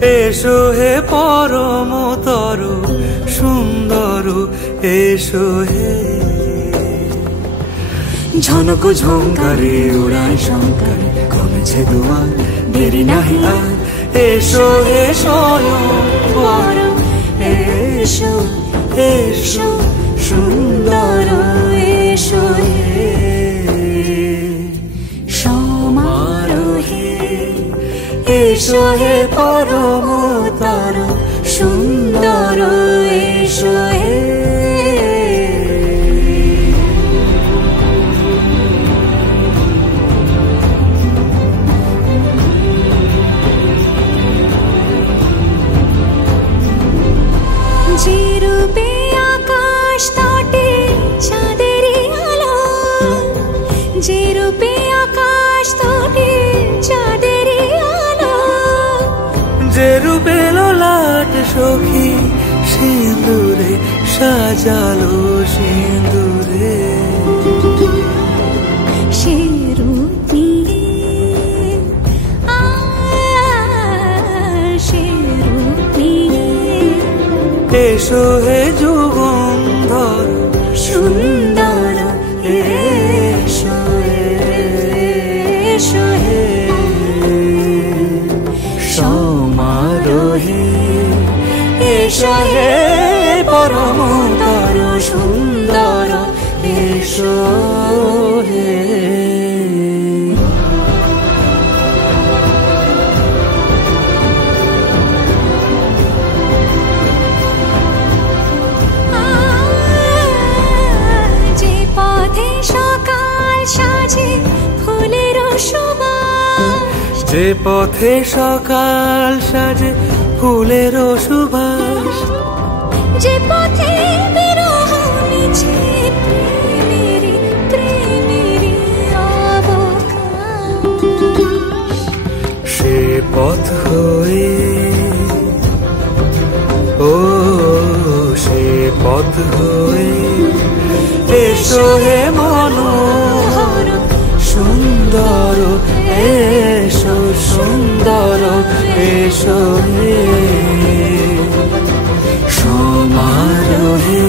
এসো হে পরমতর সুন্দর, এসো হে। ঝনক ঝঙ্কারে উড়ায় শঙ্কার, কমেছে দুয়ার, দেরি নাহি আর। এসো হে স্বয়ং বর, এসো এসো সুন্দর, এসো হে সমারোহে। এসো হে পরমতর সুন্দর, এসো হে। যে রূপে আকাশ তটে চাঁদেরই আলো, যে রূপে আকাশ তটে চাঁদেরই আলো, যে রূপে ললাট সখী সিঁদুরে সাজালো সিঁদুরে। সে রূপ নিয়ে, সে রূপ নিয়ে। এসো হে যুগন্ধর সুন্দর, এসো এসো হে সমারোহে। এসো হে পরমতর সুন্দর, এসো হে। যে পথে সকাল সাজে ফুলের সুবাস, যে পথে সকাল সাজে ফুলের সুবাস, যে পথে বিরহ মিছে প্রেমেরই প্রেমেরই অবকাশ। সে পথ হয়ে, ও সে পথ হয়ে। এসো হে মনোহর সুন্দর, এসো সুন্দর, এসো হে সমারোহে।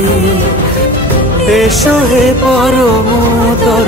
এসো হে পরমতর